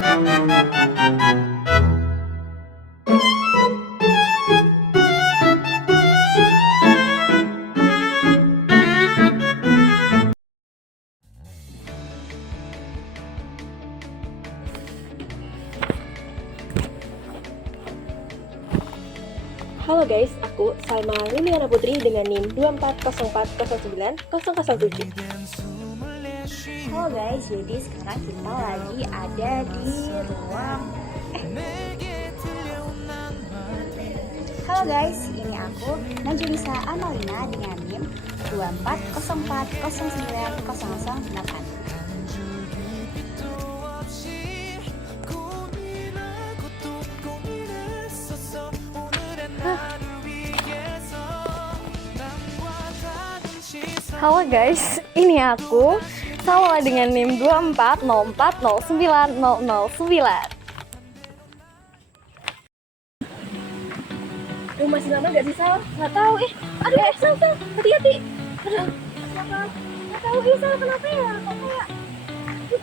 Halo guys, aku Salma Liliana Putri dengan NIM 240409007. Halo guys, jadi sekarang kita lagi ada di ruang Halo guys, ini aku Najunisa Amalina dengan NIM 240409008. Halo guys, ini aku Salwa dengan NIM 240409009. Masih lama gak sih Sal? Nggak tahu aduh Sal, hati-hati. Aduh, nggak tahu Sal, kenapa ya? Kok kayak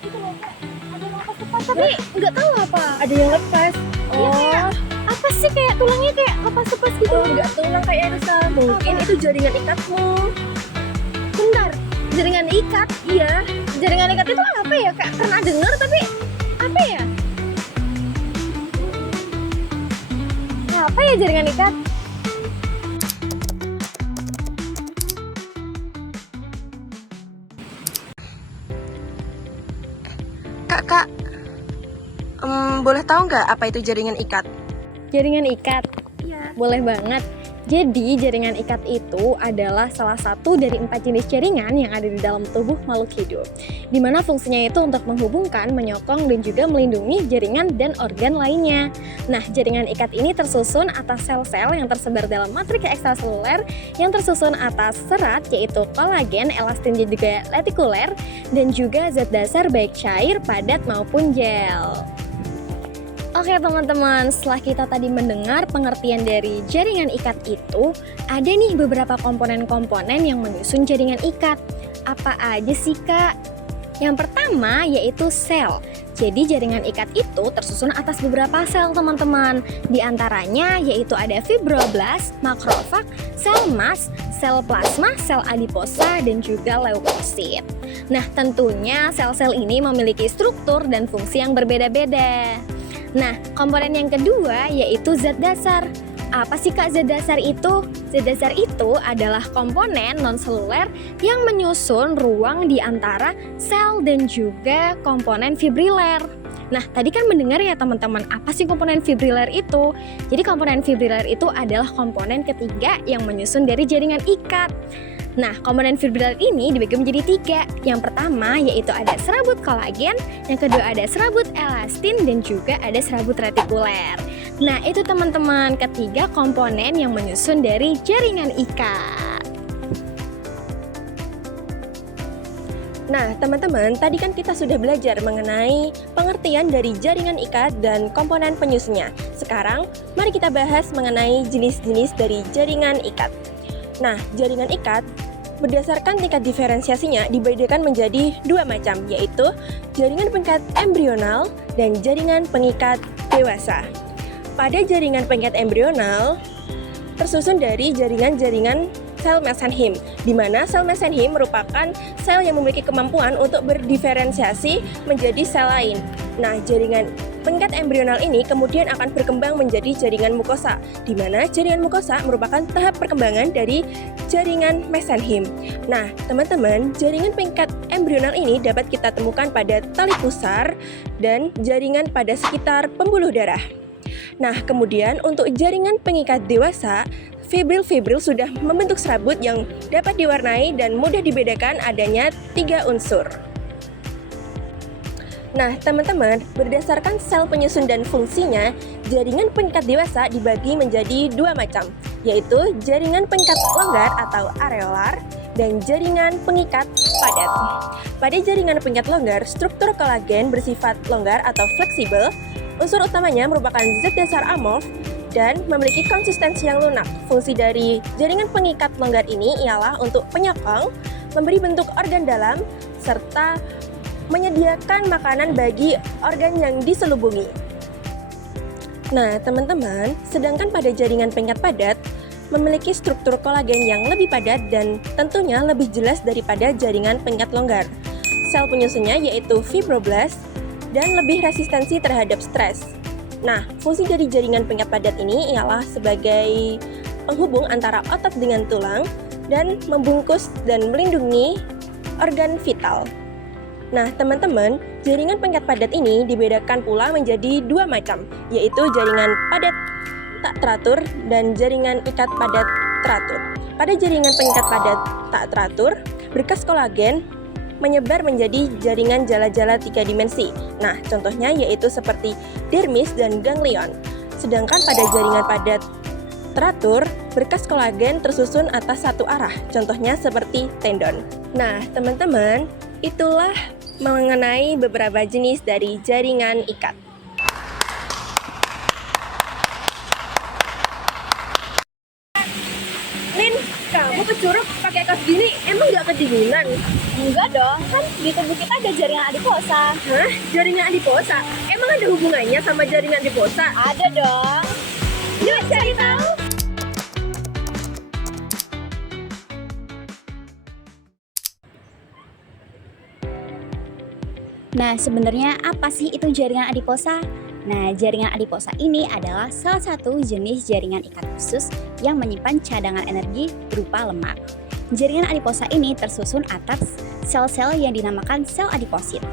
gitu loh, kayak ada yang lepas, tapi nggak tahu apa. Ada yang lepas. Iya, kayak apa sih, kayak tulangnya kayak lepas gitu. Oh, nggak tulang kayak itu Sal. Mungkin itu jaringan ikatmu. Bentar, jaringan ikat. Iya. Jaringan ikat itu apa ya? Kayak pernah denger tapi apa ya? Apa ya jaringan ikat? Kak, boleh tahu nggak apa itu jaringan ikat? Jaringan ikat? Iya. Boleh banget. Jadi jaringan ikat itu adalah salah satu dari 4 jenis jaringan yang ada di dalam tubuh makhluk hidup, dimana fungsinya itu untuk menghubungkan, menyokong, dan juga melindungi jaringan dan organ lainnya. Nah, jaringan ikat ini tersusun atas sel-sel yang tersebar dalam matriks ekstraseluler yang tersusun atas serat, yaitu kolagen, elastin, dan juga retikuler, dan juga zat dasar baik cair, padat, maupun gel. Oke teman-teman, setelah kita tadi mendengar pengertian dari jaringan ikat itu, ada nih beberapa komponen-komponen yang menyusun jaringan ikat. Apa aja sih Kak? Yang pertama yaitu sel. Jadi jaringan ikat itu tersusun atas beberapa sel teman-teman. Di antaranya yaitu ada fibroblast, makrofag, sel mast, sel plasma, sel adiposa, dan juga leukosit. Nah tentunya sel-sel ini memiliki struktur dan fungsi yang berbeda-beda. Nah, komponen yang kedua yaitu zat dasar. Apa sih Kak zat dasar itu? Zat dasar itu adalah komponen non-seluler yang menyusun ruang di antara sel dan juga komponen fibriler. Nah, tadi kan mendengar ya teman-teman, apa sih komponen fibriler itu? Jadi komponen fibriler itu adalah komponen ketiga yang menyusun dari jaringan ikat. Nah, komponen fibriler ini dibagi menjadi 3. Yang pertama yaitu ada serabut kolagen, yang kedua ada serabut elastin, dan juga ada serabut retikuler. Nah, itu teman-teman, ketiga komponen yang menyusun dari jaringan ikat. Nah, teman-teman, tadi kan kita sudah belajar mengenai pengertian dari jaringan ikat dan komponen penyusunnya. Sekarang, mari kita bahas mengenai jenis-jenis dari jaringan ikat. Nah, jaringan ikat berdasarkan tingkat diferensiasinya dibedakan menjadi 2 macam, yaitu jaringan pengikat embrional dan jaringan pengikat dewasa. Pada jaringan pengikat embrional tersusun dari jaringan-jaringan sel mesenhim, di mana sel mesenhim merupakan sel yang memiliki kemampuan untuk berdiferensiasi menjadi sel lain. Nah, jaringan pengikat embrional ini kemudian akan berkembang menjadi jaringan mukosa, di mana jaringan mukosa merupakan tahap perkembangan dari jaringan mesenhim. Nah, teman-teman, jaringan pengikat embrional ini dapat kita temukan pada tali pusar dan jaringan pada sekitar pembuluh darah. Nah, kemudian untuk jaringan pengikat dewasa, fibril-fibril sudah membentuk serabut yang dapat diwarnai dan mudah dibedakan adanya 3 unsur. Nah, teman-teman, berdasarkan sel penyusun dan fungsinya, jaringan pengikat dewasa dibagi menjadi 2 macam, yaitu jaringan pengikat longgar atau areolar dan jaringan pengikat padat. Pada jaringan pengikat longgar, struktur kolagen bersifat longgar atau fleksibel. Unsur utamanya merupakan zat dasar amorf dan memiliki konsistensi yang lunak. Fungsi dari jaringan pengikat longgar ini ialah untuk penyokong, memberi bentuk organ dalam, serta menyediakan makanan bagi organ yang diselubungi. Nah, teman-teman, sedangkan pada jaringan pengikat padat memiliki struktur kolagen yang lebih padat dan tentunya lebih jelas daripada jaringan pengikat longgar. Sel penyusunnya yaitu fibroblast dan lebih resistensi terhadap stres. Nah, fungsi dari jaringan pengikat padat ini ialah sebagai penghubung antara otot dengan tulang dan membungkus dan melindungi organ vital. Nah, teman-teman, jaringan pengikat padat ini dibedakan pula menjadi dua macam, yaitu jaringan padat tak teratur dan jaringan ikat padat teratur. Pada jaringan pengikat padat tak teratur, berkas kolagen menyebar menjadi jaringan jala-jala 3 dimensi. Nah, contohnya yaitu seperti dermis dan ganglion. Sedangkan pada jaringan padat teratur, berkas kolagen tersusun atas satu arah, contohnya seperti tendon. Nah, teman-teman, itulah mengenai beberapa jenis dari jaringan ikat. Lin, kamu ke Curug pakai kaos gini emang gak kedinginan? Enggak dong, kan di tubuh kita ada jaringan adiposa. Hah? Jaringan adiposa? Emang ada hubungannya sama jaringan adiposa? Ada dong. Yuk cari tahu! Nah, sebenarnya apa sih itu jaringan adiposa? Nah, jaringan adiposa ini adalah salah satu jenis jaringan ikat khusus yang menyimpan cadangan energi berupa lemak. Jaringan adiposa ini tersusun atas sel-sel yang dinamakan sel adiposit.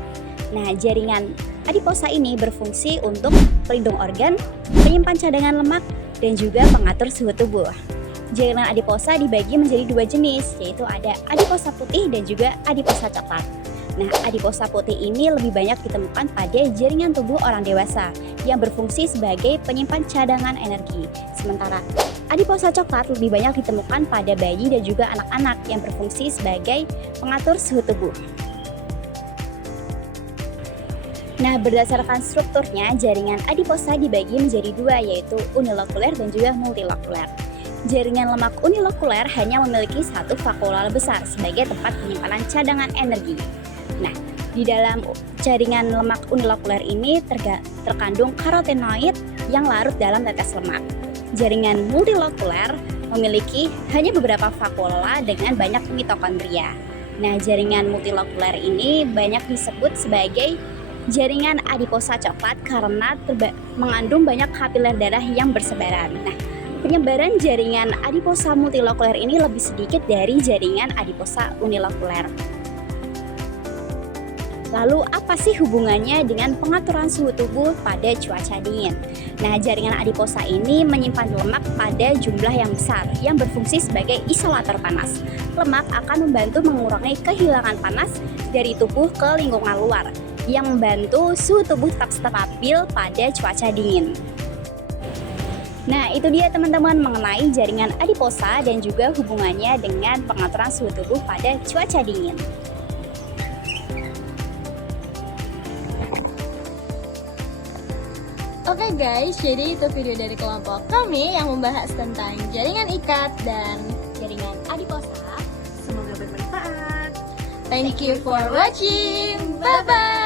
Nah, jaringan adiposa ini berfungsi untuk pelindung organ, menyimpan cadangan lemak, dan juga mengatur suhu tubuh. Jaringan adiposa dibagi menjadi dua jenis, yaitu ada adiposa putih dan juga adiposa coklat. Nah, adiposa putih ini lebih banyak ditemukan pada jaringan tubuh orang dewasa yang berfungsi sebagai penyimpan cadangan energi. Sementara adiposa coklat lebih banyak ditemukan pada bayi dan juga anak-anak yang berfungsi sebagai pengatur suhu tubuh. Nah, berdasarkan strukturnya, jaringan adiposa dibagi menjadi dua, yaitu unilokuler dan juga multilokuler. Jaringan lemak unilokuler hanya memiliki satu vakuola besar sebagai tempat penyimpanan cadangan energi. Nah, di dalam jaringan lemak unilokuler ini terkandung karotenoid yang larut dalam tetes lemak. Jaringan multilokuler memiliki hanya beberapa vakuola dengan banyak mitokondria. Nah, jaringan multilokuler ini banyak disebut sebagai jaringan adiposa coklat karena mengandung banyak kapiler darah yang bersebaran. Nah, penyebaran jaringan adiposa multilokuler ini lebih sedikit dari jaringan adiposa unilokuler. Lalu apa sih hubungannya dengan pengaturan suhu tubuh pada cuaca dingin? Nah, jaringan adiposa ini menyimpan lemak pada jumlah yang besar yang berfungsi sebagai isolator panas. Lemak akan membantu mengurangi kehilangan panas dari tubuh ke lingkungan luar yang membantu suhu tubuh tetap stabil pada cuaca dingin. Nah, itu dia teman-teman mengenai jaringan adiposa dan juga hubungannya dengan pengaturan suhu tubuh pada cuaca dingin. Oke guys, jadi itu video dari kelompok kami yang membahas tentang jaringan ikat dan Jaringan adiposa. Semoga bermanfaat. thank you for watching. Bye-bye!